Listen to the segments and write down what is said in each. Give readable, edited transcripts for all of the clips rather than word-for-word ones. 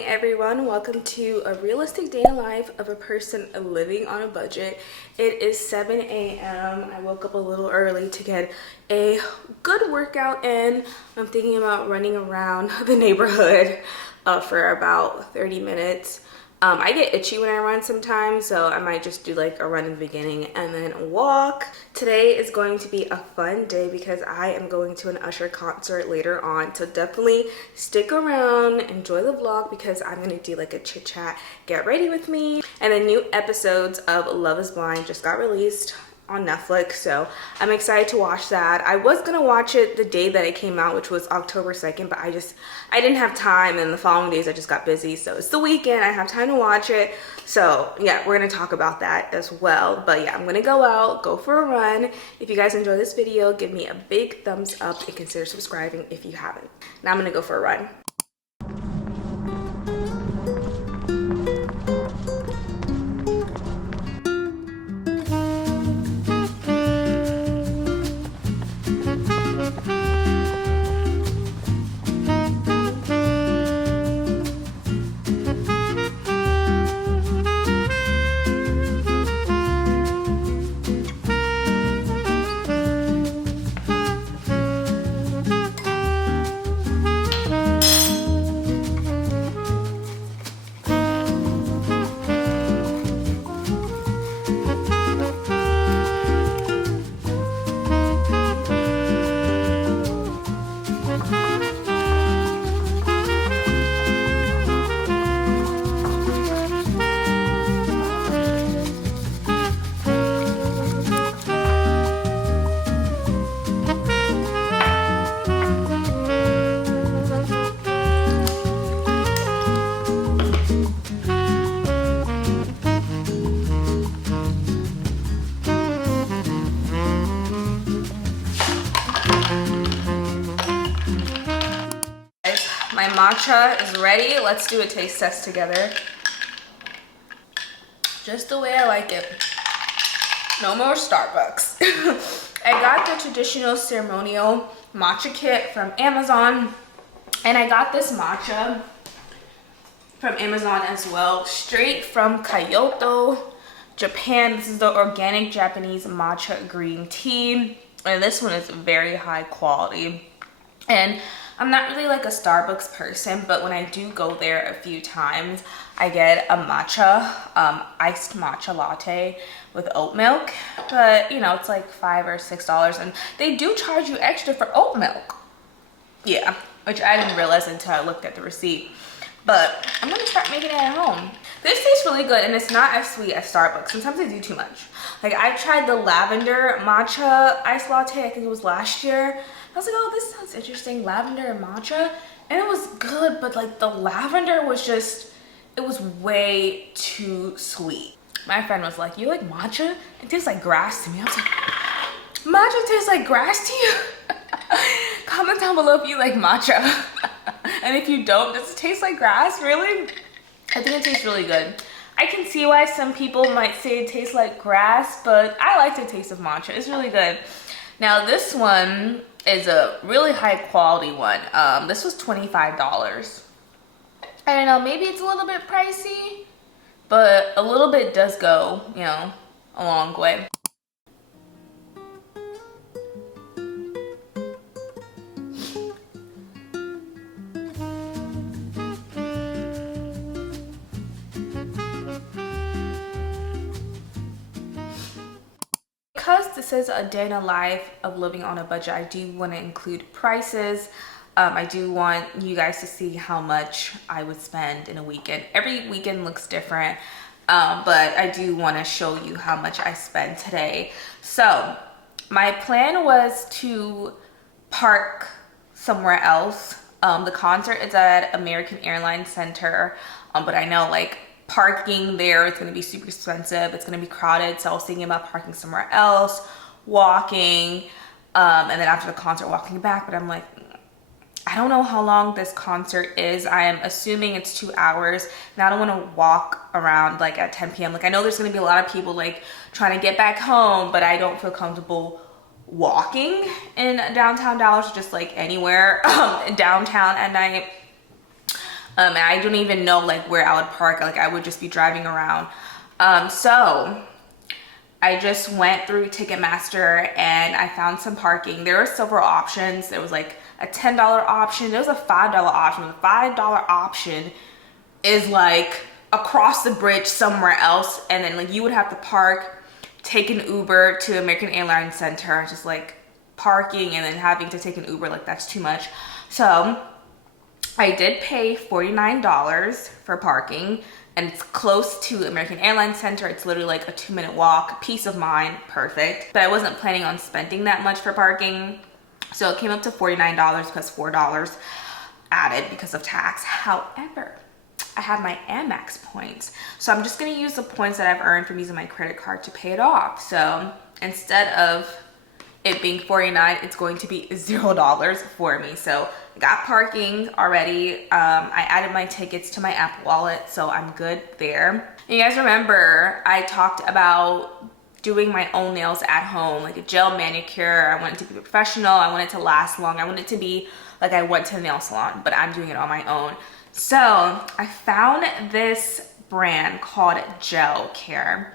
morning, everyone. Welcome to a realistic day in the life of a person living on a budget. It is 7 a.m. I woke up a little early to get a good workout in. I'm thinking about running around the neighborhood for about 30 minutes. I get itchy when I run sometimes, so I might just do like a run in the beginning and then walk. Today is going to be a fun day because I am going to an Usher concert later on, so definitely stick around, enjoy the vlog because I'm gonna do like a chit chat, get ready with me. And the new episodes of Love is Blind just got released on Netflix, so I'm excited to watch that. I was gonna watch it the day that it came out, which was October 2nd, but I didn't have time, and the following days I just got busy. So it's the weekend, I have time to watch it. So yeah, we're gonna talk about that as well. But yeah, I'm gonna go out, go for a run. If you guys enjoy this video, give me a big thumbs up and consider subscribing if you haven't. Now I'm gonna go for a run. My matcha is ready. Let's do a taste test together. Just the way I like it. No more Starbucks. I got the traditional ceremonial matcha kit from Amazon. And I got this matcha from Amazon as well. Straight from Kyoto, Japan. This is the organic Japanese matcha green tea. And this one is very high quality. And I'm not really like a Starbucks person, but when I do go there a few times, I get a matcha, iced matcha latte with oat milk. But, you know, it's like $5 or $6, and they do charge you extra for oat milk. Yeah, which I didn't realize until I looked at the receipt. But I'm gonna start making it at home. This tastes really good, and it's not as sweet as Starbucks. Sometimes they do too much. Like, I tried the lavender matcha iced latte, I think it was last year. I was like, oh, this sounds interesting, lavender and matcha. And it was good, but like the lavender was just, it was way too sweet. My friend was like, you like matcha? It tastes like grass to me. I was like, matcha tastes like grass to you? Comment down below if you like matcha. And if you don't, does it taste like grass, really? I think it tastes really good. I can see why some people might say it tastes like grass, but I like the taste of matcha. It's really good. Now this one is a really high quality one. This was $25. I don't know, maybe it's a little bit pricey, but a little bit does go, you know, a long way. Because this is a day in the life of living on a budget, I do want to include prices. I do want you guys to see how much I would spend in a weekend. Every weekend looks different, but I do want to show you how much I spend today. So my plan was to park somewhere else. The concert is at American Airlines Center, but I know like parking there is going to be super expensive. It's going to be crowded, so I was thinking about parking somewhere else, walking, and then after the concert walking back. But I'm like, I don't know how long this concert is. I am assuming it's 2 hours, and I don't want to walk around like at 10 p.m. Like, I know there's going to be a lot of people like trying to get back home, but I don't feel comfortable walking in downtown Dallas, just like anywhere downtown at night. And I don't even know like where I would park. Like I would just be driving around. So I just went through Ticketmaster and I found some parking. There were several options. There was like a $10 option. There was a $5 option. The $5 option is like across the bridge somewhere else, and then like you would have to park, take an Uber to American Airlines Center, just like parking and then having to take an Uber, like that's too much. So I did pay $49 for parking, and it's close to American Airlines Center. It's literally like a 2-minute walk. Peace of mind, perfect. But I wasn't planning on spending that much for parking, so it came up to $49 plus $4 added because of tax. However, I have my Amex points, so I'm just gonna use the points that I've earned from using my credit card to pay it off. So instead of it being $49, it's going to be $0 for me. So I got parking already. I added my tickets to my Apple Wallet, so I'm good there. And you guys remember I talked about doing my own nails at home, like a gel manicure. I want it to be professional. I want it to last long. I want it to be like I went to the nail salon, but I'm doing it on my own. So I found this brand called Gel Care,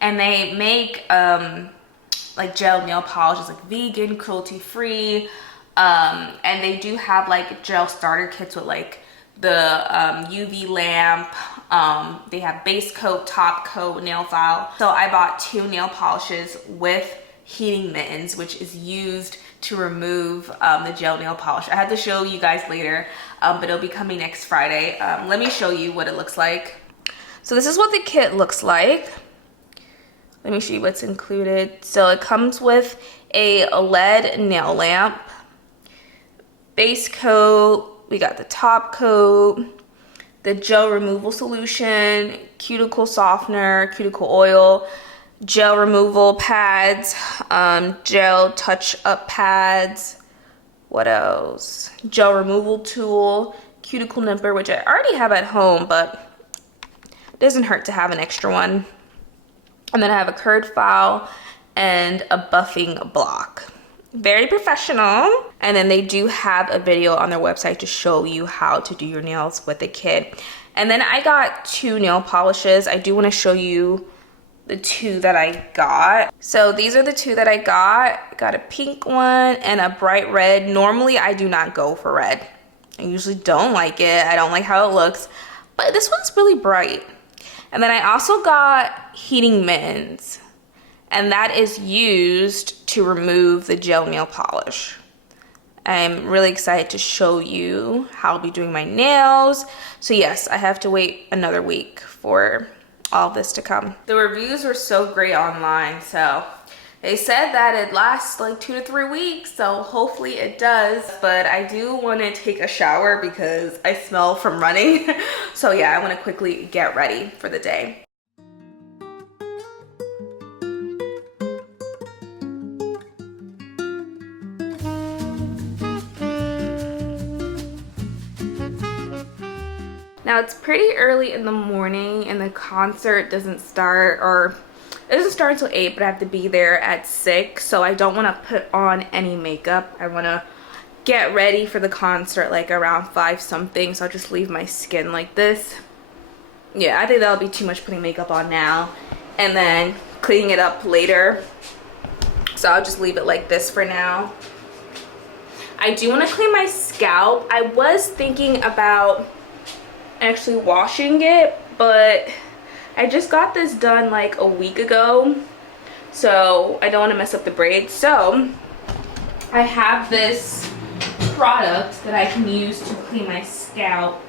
and they make like gel nail polishes, like vegan, cruelty free, and they do have like gel starter kits with like the UV lamp. They have base coat, top coat, nail file. So I bought 2 nail polishes with heating mittens, which is used to remove the gel nail polish. I had to show you guys later, but it'll be coming next Friday. Let me show you what it looks like. So this is what the kit looks like. Let me show you what's included. So it comes with a LED nail lamp, base coat, we got the top coat, the gel removal solution, cuticle softener, cuticle oil, gel removal pads, gel touch-up pads, what else? Gel removal tool, cuticle nipper, which I already have at home, but it doesn't hurt to have an extra one. And then I have a curd file and a buffing block. Very professional. And then they do have a video on their website to show you how to do your nails with a kit. And then I got 2 nail polishes. I do want to show you the 2 that I got. So these are the 2 that I got. Got a pink one and a bright red. Normally I do not go for red. I usually don't like it. I don't like how it looks, but this one's really bright. And then I also got heating mittens, and that is used to remove the gel nail polish. I'm really excited to show you how I'll be doing my nails. So yes, I have to wait another week for all this to come. The reviews were so great online, so they said that it lasts like 2 to 3 weeks, so hopefully it does. But I do want to take a shower because I smell from running. So yeah, I want to quickly get ready for the day. Now it's pretty early in the morning and the concert doesn't start, or it doesn't start until 8, but I have to be there at 6, so I don't want to put on any makeup. I want to get ready for the concert like around 5 something, so I'll just leave my skin like this. Yeah, I think that'll be too much putting makeup on now and then cleaning it up later, so I'll just leave it like this for now. I do want to clean my scalp. I was thinking about actually washing it, but I just got this done like a week ago, so I don't want to mess up the braids. So I have this product that I can use to clean my scalp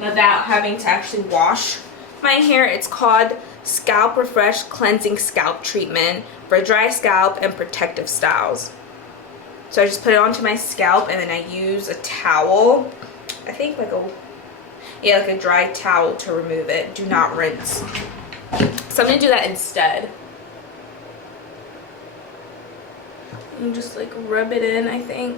without having to actually wash my hair. It's called Scalp Refresh Cleansing Scalp Treatment for dry scalp and protective styles. So I just put it onto my scalp and then I use a towel, I think like a dry towel to remove it. Do not rinse. So I'm gonna do that instead. And just like rub it in, I think.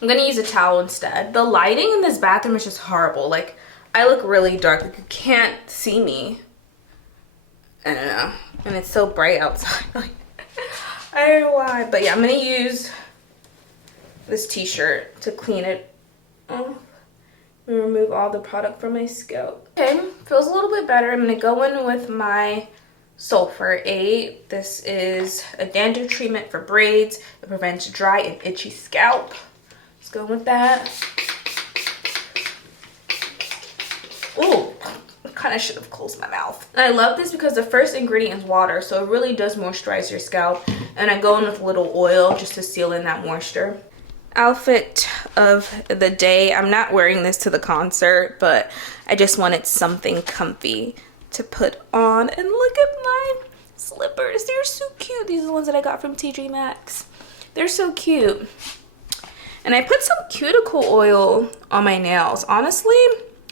I'm gonna use a towel instead. The lighting in this bathroom is just horrible. Like, I look really dark. Like, you can't see me. I don't know. And it's so bright outside. Like, I don't know why, but yeah, I'm gonna use this t-shirt to clean it off and remove all the product from my scalp. Okay, feels a little bit better. I'm gonna go in with my Sulfur 8. This is a dandruff treatment for braids. It prevents dry and itchy scalp. Let's go with that. Ooh, I kind of should have closed my mouth. And I love this because the first ingredient is water, so it really does moisturize your scalp. And I go in with a little oil just to seal in that moisture. Outfit of the day. I'm not wearing this to the concert, but I just wanted something comfy to put on. And look at my slippers. They're so cute. These are the ones that I got from TJ Maxx. They're so cute. And I put some cuticle oil on my nails. Honestly,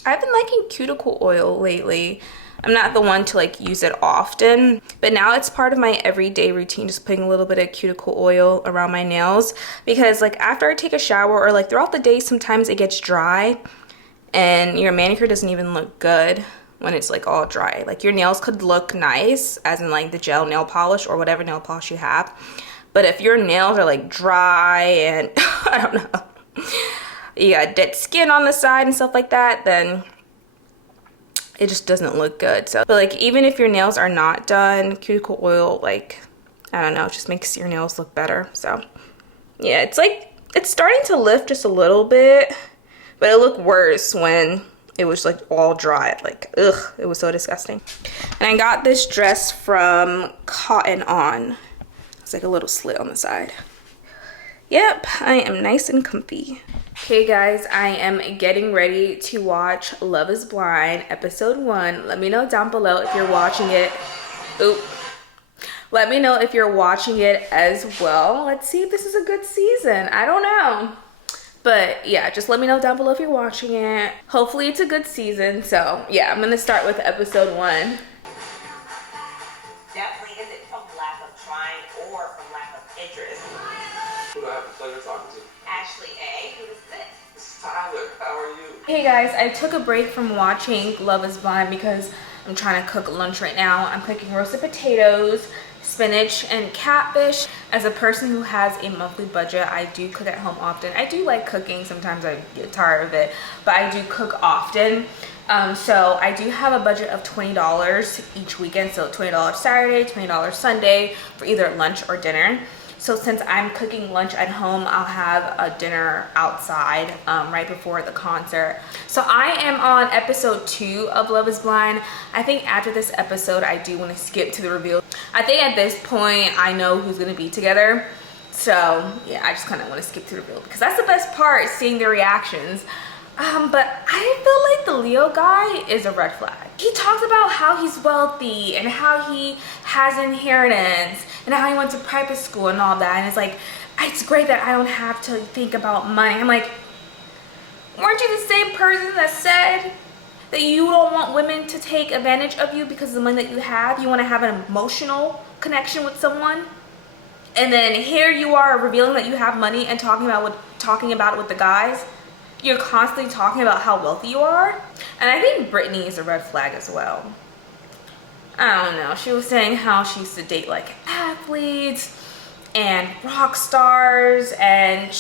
I've been liking cuticle oil lately. I'm not the one to like use it often, but now it's part of my everyday routine, just putting a little bit of cuticle oil around my nails, because like after I take a shower or like throughout the day, sometimes it gets dry and your manicure doesn't even look good when it's like all dry. Like your nails could look nice, as in like the gel nail polish or whatever nail polish you have, but if your nails are like dry and I don't know, you got dead skin on the side and stuff like that, then it just doesn't look good. So, but like even if your nails are not done, cuticle oil, like, I don't know, just makes your nails look better. So yeah, it's like, it's starting to lift just a little bit, but it looked worse when it was like all dry. Like, ugh, it was so disgusting. And I got this dress from Cotton On. It's like a little slit on the side. Yep, I am nice and comfy. Okay guys, I am getting ready to watch Love is Blind episode 1. Let me know down below if you're watching it. Oop. Let me know if you're watching it as well. Let's see if this is a good season. I don't know. But yeah, just let me know down below if you're watching it. Hopefully it's a good season. So yeah, I'm gonna start with episode 1. Definitely isn't from lack of trying or from lack of interest. Who do I have the pleasure of talking to? Ashley A. Who is this? It's Tyler. How are you? Hey guys, I took a break from watching Love is Blind because I'm trying to cook lunch right now. I'm cooking roasted potatoes, spinach, and catfish. As a person who has a monthly budget, I do cook at home often. I do like cooking. Sometimes I get tired of it, but I do cook often. So I do have a budget of $20 each weekend. So $20 Saturday, $20 Sunday for either lunch or dinner. So since I'm cooking lunch at home, I'll have a dinner outside right before the concert. So I am on episode 2 of Love is Blind. I think after this episode, I do want to skip to the reveal. I think at this point, I know who's going to be together. So yeah, I just kind of want to skip to the reveal because that's the best part, seeing their reactions. But I feel like the Leo guy is a red flag. He talks about how he's wealthy and how he has inheritance and how he went to private school and all that. And it's like, it's great that I don't have to think about money. I'm like, weren't you the same person that said that you don't want women to take advantage of you because of the money that you have? You want to have an emotional connection with someone? And then here you are revealing that you have money and talking about it with the guys. You're constantly talking about how wealthy you are. And I think Brittany is a red flag as well. I don't know. She was saying how she used to date like athletes and rock stars, and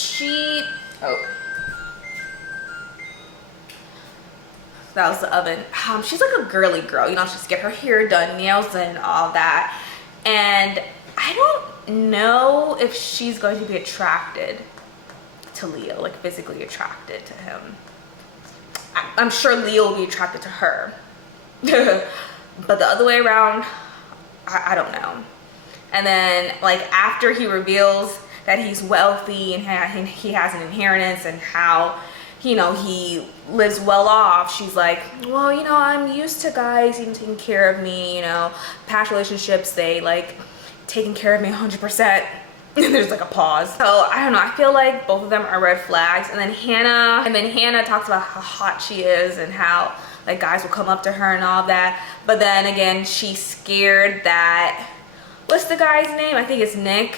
that was the oven. She's like a girly girl, you know, she's get her hair done, nails done, all that. And I don't know if she's going to be attracted to Leo, like physically attracted to him. I'm sure Leo will be attracted to her. But the other way around, I don't know. And then like after he reveals that he's wealthy and he has an inheritance and how, you know, he lives well off, she's like, well, you know, I'm used to guys even taking care of me, you know, past relationships, they like taking care of me 100%. There's like a pause. So I don't know, I feel like both of them are red flags. And then Hannah talks about how hot she is and how like guys will come up to her and all that. But then again, she's scared that, what's the guy's name? I think it's Nick.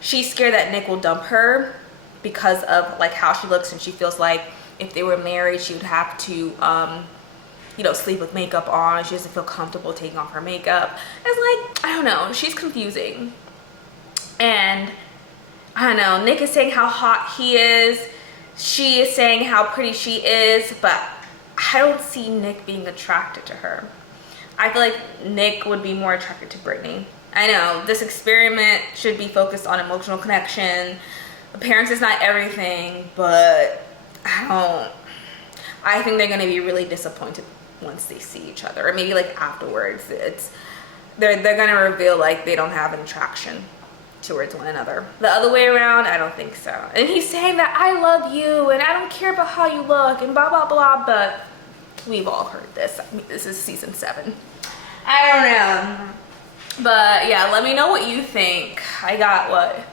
She's scared that Nick will dump her because of like how she looks, and she feels like if they were married, she would have to you know, sleep with makeup on. She doesn't feel comfortable taking off her makeup. It's like, I don't know, she's confusing. And I don't know, Nick is saying how hot he is. She is saying how pretty she is, but I don't see Nick being attracted to her. I feel like Nick would be more attracted to Brittany. I know this experiment should be focused on emotional connection. Appearance is not everything, but I think they're gonna be really disappointed once they see each other, or maybe like afterwards. They're gonna reveal like they don't have an attraction towards one another. The other way around, I don't think so. And he's saying that I love you and I don't care about how you look and blah blah blah, but we've all heard this. I mean, this is season 7. I don't know. But yeah, let me know what you think. I got what?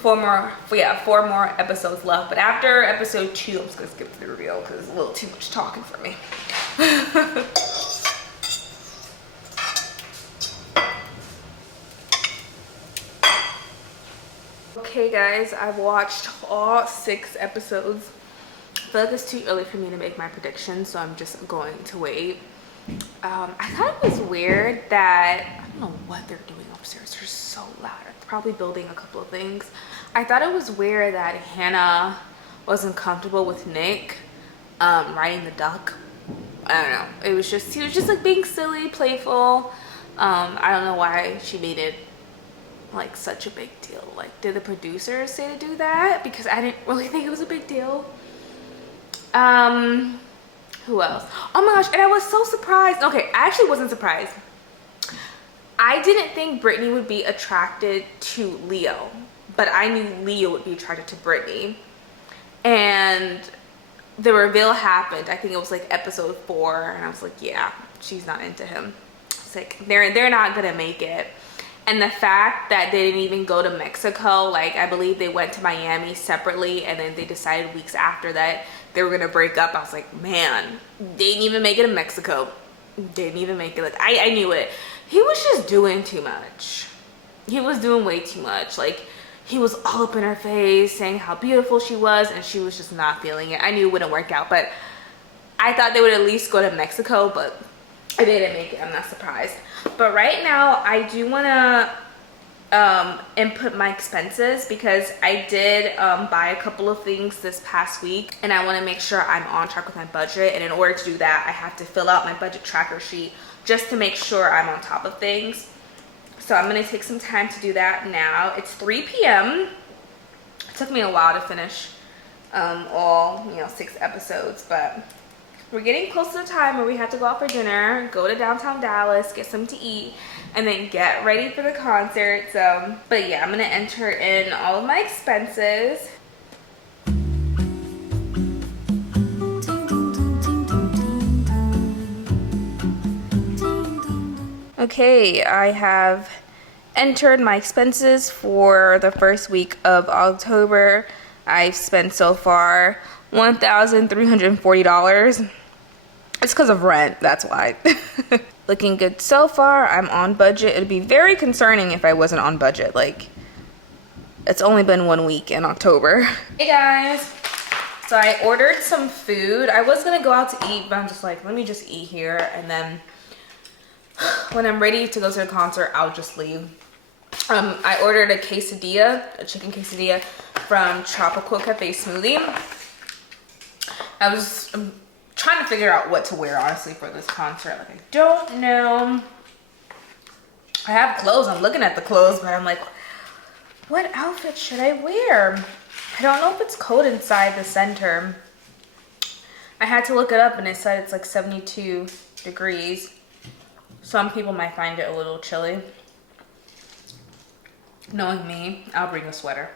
4 more episodes left. But after episode 2, I'm just gonna skip the reveal because it's a little too much talking for me. Okay guys, I've watched all 6 episodes. I feel like it's too early for me to make my predictions, so I'm just going to wait. I thought it was weird that, I don't know what they're doing upstairs. They're so loud. They're probably building a couple of things. I thought it was weird that Hannah wasn't comfortable with Nick riding the duck. I don't know. He was just like being silly, playful. I don't know why she made it like such a big deal. Like, did the producers say to do that? Because I didn't really think it was a big deal. Who else? Oh my gosh, and I was so surprised. Okay, I actually wasn't surprised. I didn't think Brittany would be attracted to Leo, but I knew Leo would be attracted to Brittany. And the reveal happened. I think it was like episode 4, and I was like, yeah, she's not into him. It's like they're not gonna make it. And the fact that they didn't even go to Mexico, like I believe they went to Miami separately, and then they decided weeks after that they were gonna break up. I was like, man, they didn't even make it in Mexico. They didn't even make it. Like I knew it. He was just doing too much. He was doing way too much. Like, he was all up in her face saying how beautiful she was, and she was just not feeling it. I knew it wouldn't work out, but I thought they would at least go to Mexico, but they didn't make it. I'm not surprised. But right now, I do want to input my expenses because I did buy a couple of things this past week, and I want to make sure I'm on track with my budget. And in order to do that, I have to fill out my budget tracker sheet just to make sure I'm on top of things. So I'm going to take some time to do that now. It's 3 p.m. It took me a while to finish all 6 episodes, but we're getting close to the time where we have to go out for dinner, go to downtown Dallas, get something to eat, and then get ready for the concert. So, but yeah, I'm gonna enter in all of my expenses. Okay, I have entered my expenses for the first week of October. I've spent so far $1,340. It's because of rent, that's why. Looking good so far. I'm on budget. It'd be very concerning if I wasn't on budget. Like, it's only been 1 week in October. Hey guys. So I ordered some food. I was gonna go out to eat, but I'm just like, let me just eat here, and then when I'm ready to go to the concert, I'll just leave. I ordered a quesadilla, a chicken quesadilla from Tropical Cafe Smoothie. I'm trying to figure out what to wear, honestly, for this concert. Like, I don't know. I have clothes. I'm looking at the clothes, but I'm like, what outfit should I wear? I don't know if it's cold inside the center. I had to look it up, and it said it's like 72 degrees. Some people might find it a little chilly. Knowing me, I'll bring a sweater.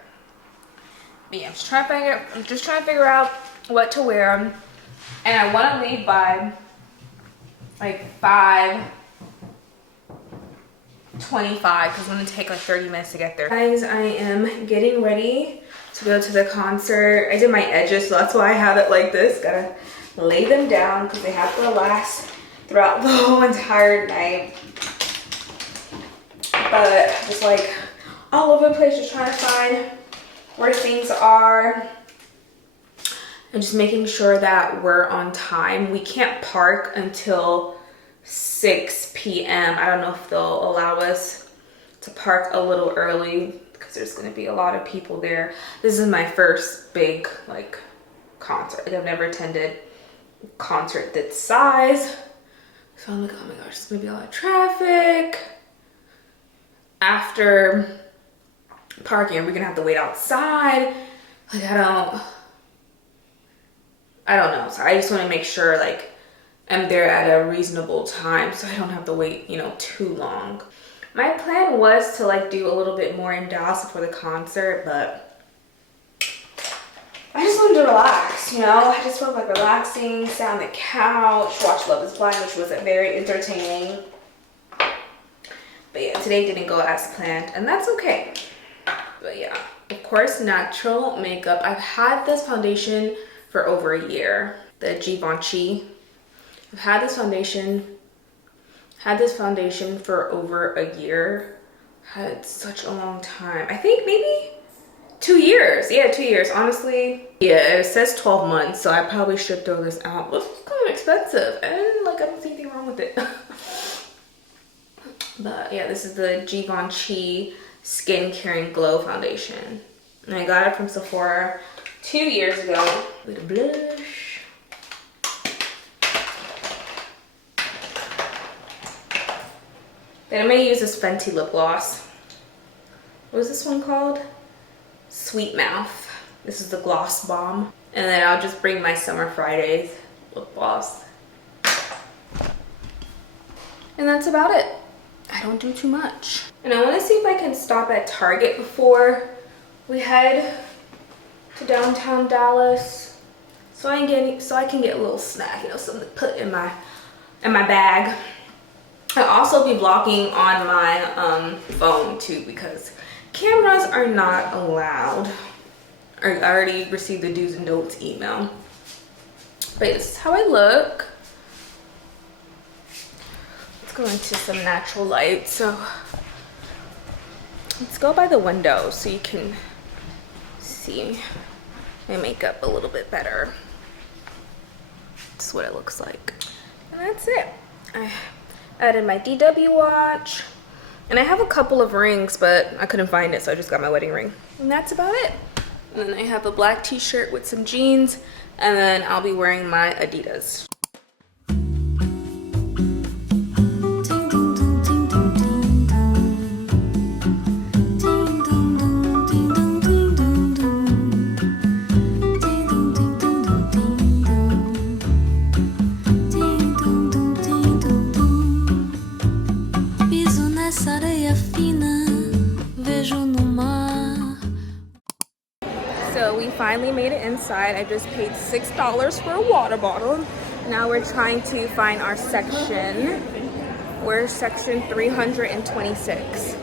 But yeah, I'm just trying to figure out what to wear. And I want to leave by like 5:25 because it's going to take like 30 minutes to get there. Guys, I am getting ready to go to the concert. I did my edges, so that's why I have it like this. Gotta lay them down because they have to last throughout the whole entire night. But just like all over the place, just trying to find where things are. And just making sure that we're on time. We can't park until 6 p.m. I don't know if they'll allow us to park a little early because because there's going to be a lot of people there. This is my first big like concert. Like I've never attended a concert this size. So I'm like, oh my gosh, it's going to be a lot of traffic. After parking, we're going to have to wait outside. Like I don't know. So I just want to make sure like I'm there at a reasonable time so I don't have to wait, you know, too long. My plan was to like do a little bit more in Dallas before the concert, but I just wanted to relax, you know? I just felt like relaxing, sat on the couch, watched Love is Blind, which was very entertaining. But yeah, today didn't go as planned, and that's okay. But yeah, of course, natural makeup. I've had this foundation for over a year, the Givenchy. I've had this foundation for over a year. Had it such a long time. I think maybe 2 years. Yeah, 2 years, honestly. Yeah, it says 12 months, so I probably should throw this out. But it's kind of expensive, and like I don't see anything wrong with it. But yeah, this is the Givenchy Skin Caring Glow Foundation. And I got it from Sephora 2 years ago. With a blush. Then I'm gonna use this Fenty lip gloss. What is this one called? Sweet Mouth. This is the Gloss Bomb. And then I'll just bring my Summer Fridays lip gloss. And that's about it. I don't do too much. And I want to see if I can stop at Target before we head to downtown Dallas, so I can get a little snack, you know, something to put in my bag. I'll also be vlogging on my phone too because cameras are not allowed. I already received the do's and don'ts email. But this is how I look. Go into some natural light. So let's go by the window so you can see my makeup a little bit better. This is what it looks like. And that's it. I added my DW watch. And I have a couple of rings, but I couldn't find it, so I just got my wedding ring. And that's about it. And then I have a black t-shirt with some jeans, and then I'll be wearing my Adidas. So we finally made it inside. I just paid $6 for a water bottle. Now we're trying to find our section. We're section 326.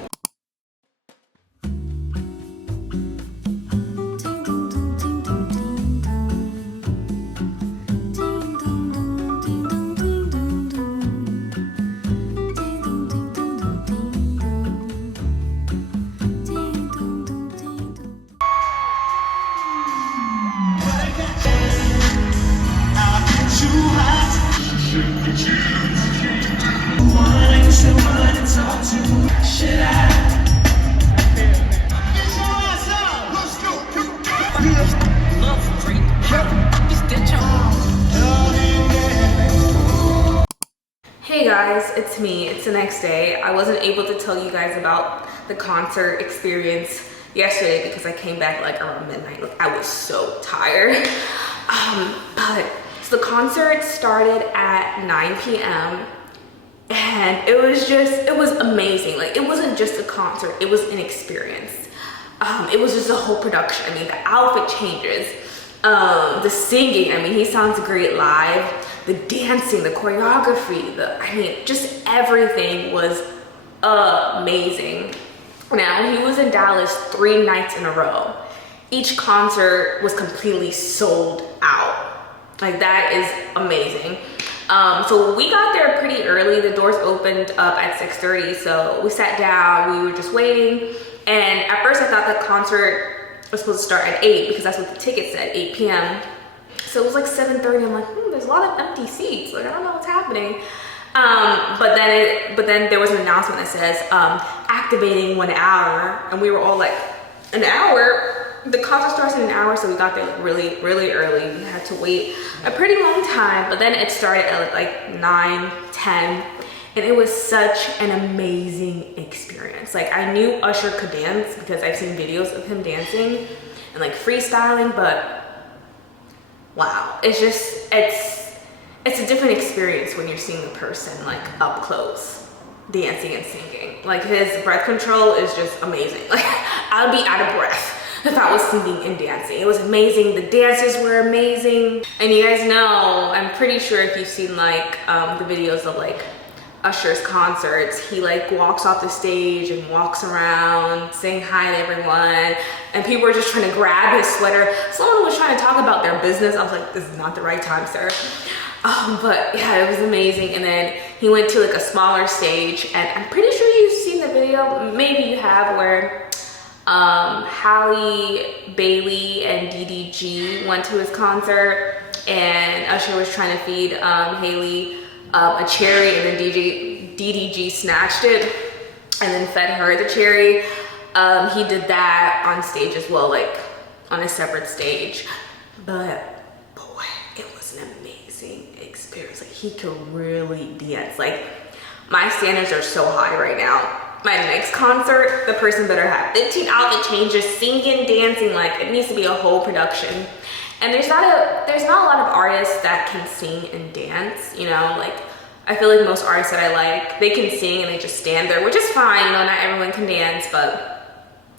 Hey guys, it's me. It's the next day. I wasn't able to tell you guys about the concert experience yesterday because I came back like around midnight. Like, I was so tired. But so the concert started at 9 p.m. and it was amazing. Like, it wasn't just a concert, it was an experience. It was just a whole production. I mean, the outfit changes, the singing, I mean, he sounds great live. The dancing, the choreography, just everything was amazing. Now, he was in Dallas 3 nights in a row. Each concert was completely sold out. Like, that is amazing. So we got there pretty early. The doors opened up at 6:30, so we sat down, we were just waiting. And at first I thought the concert was supposed to start at 8 because that's what the ticket said, 8 p.m. So it was like 7:30. I'm like, there's a lot of empty seats. Like, I don't know what's happening. But then there was an announcement that says activating 1 hour, and we were all like, an hour. The concert starts in an hour, so we got there like really, really early. We had to wait a pretty long time, but then it started at like 9, 10, and it was such an amazing experience. Like, I knew Usher could dance because I've seen videos of him dancing and like freestyling, but wow, it's a different experience when you're seeing a person like up close dancing and singing. Like, his breath control is just amazing. Like, I would be out of breath if I was singing and dancing. It was amazing. The dances were amazing. And you guys know, I'm pretty sure if you've seen like the videos of like Usher's concerts, he like walks off the stage and walks around saying hi to everyone, and people were just trying to grab his sweater. Someone was trying to talk about their business. I was like, this is not the right time, sir. But yeah, it was amazing. And then he went to like a smaller stage, and I'm pretty sure you've seen the video, maybe you have, where Halle Bailey and DDG went to his concert, and Usher was trying to feed Halle a cherry, and then DDG snatched it and then fed her the cherry. He did that on stage as well, like on a separate stage. But boy, it was an amazing experience. Like, he could really dance. Like, my standards are so high right now. My next concert, the person better have 15 outfit changes, singing, dancing. Like, it needs to be a whole production. And there's not a lot of artists that can sing and dance, you know. Like, I feel like most artists that I like, they can sing and they just stand there, which is fine, you know, not everyone can dance, but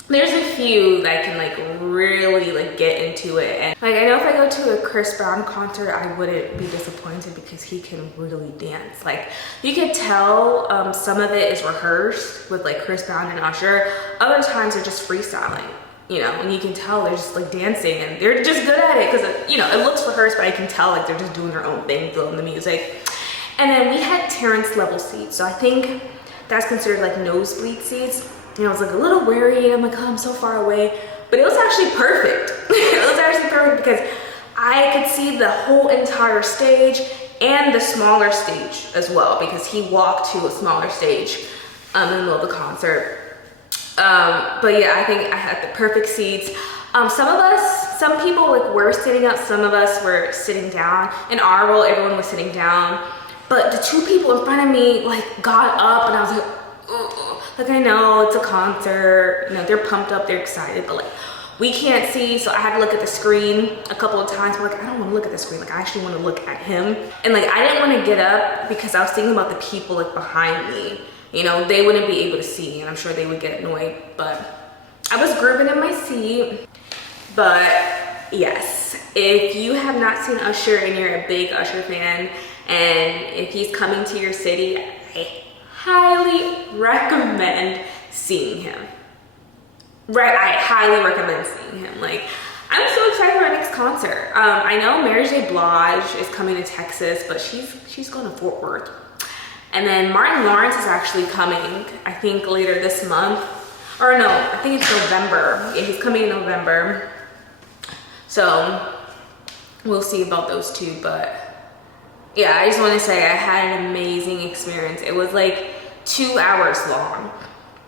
there's a few that can like really like get into it. And like, I know if I go to a Chris Brown concert, I wouldn't be disappointed because he can really dance. Like, you could tell some of it is rehearsed with like Chris Brown and Usher. Other times they're just freestyling. You know, and you can tell they're just like dancing and they're just good at it because, you know, it looks rehearsed, but I can tell like they're just doing their own thing, feeling the music. And then we had Terrence level seats, so I think that's considered like nosebleed seats. And I was like a little wary, and I'm like, oh, I'm so far away, but it was actually perfect. It was actually perfect because I could see the whole entire stage and the smaller stage as well, because he walked to a smaller stage in the middle of the concert. But yeah, I think I had the perfect seats. Some people like were sitting up, some of us were sitting down. In our row, everyone was sitting down. But the two people in front of me like got up, and I was like, ugh. Like, I know it's a concert, you know, they're pumped up, they're excited, but like, we can't see, so I had to look at the screen a couple of times. But like, I don't want to look at the screen, like, I actually want to look at him. And like, I didn't want to get up because I was thinking about the people like behind me. You know, they wouldn't be able to see, and I'm sure they would get annoyed. But I was grooving in my seat. But yes, if you have not seen Usher and you're a big Usher fan, and if he's coming to your city, I highly recommend seeing him. Right, I highly recommend seeing him. Like, I'm so excited for our next concert. I know Mary J. Blige is coming to Texas, but she's going to Fort Worth. And then Martin Lawrence is actually coming, I think later this month. Or no, I think it's November. Yeah, he's coming in November. So we'll see about those two. But yeah, I just want to say I had an amazing experience. It was like 2 hours long.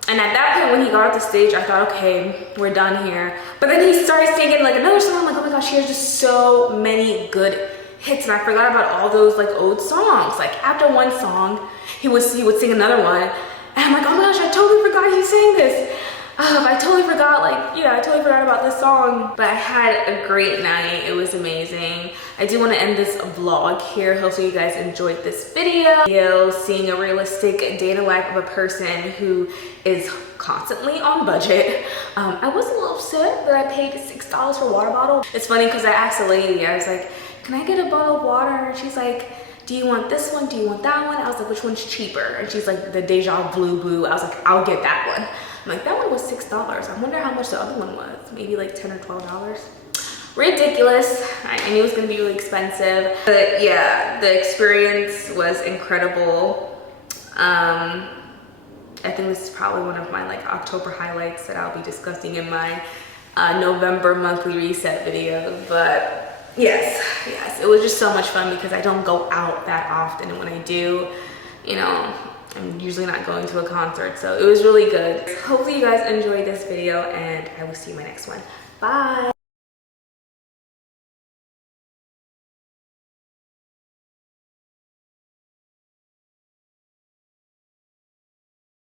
And at that point, when he got off the stage, I thought, okay, we're done here. But then he started singing like another song. I'm like, oh my gosh, he has just so many good hits. And I forgot about all those like old songs. Like, after one song, he would sing another one. And I'm like, oh my gosh, I totally forgot he sang this. I totally forgot, like, yeah, I totally forgot about this song. But I had a great night. It was amazing. I do want to end this vlog here. Hopefully you guys enjoyed this video. Seeing a realistic day in the life of a person who is constantly on budget. I was a little upset that I paid $6 for a water bottle. It's funny because I asked the lady, I was like, can I get a bottle of water? And she's like, do you want this one? Do you want that one? I was like, which one's cheaper? And she's like, the Deja Blue. I was like, I'll get that one. I'm like, that one was $6. I wonder how much the other one was. Maybe like $10 or $12. Ridiculous. I knew it was gonna be really expensive. But yeah, the experience was incredible. I think this is probably one of my like October highlights that I'll be discussing in my November monthly reset video. But yes, it was just so much fun because I don't go out that often, and when I do, you know, I'm usually not going to a concert, so it was really good. Hopefully you guys enjoyed this video, and I will see you in my next one. Bye.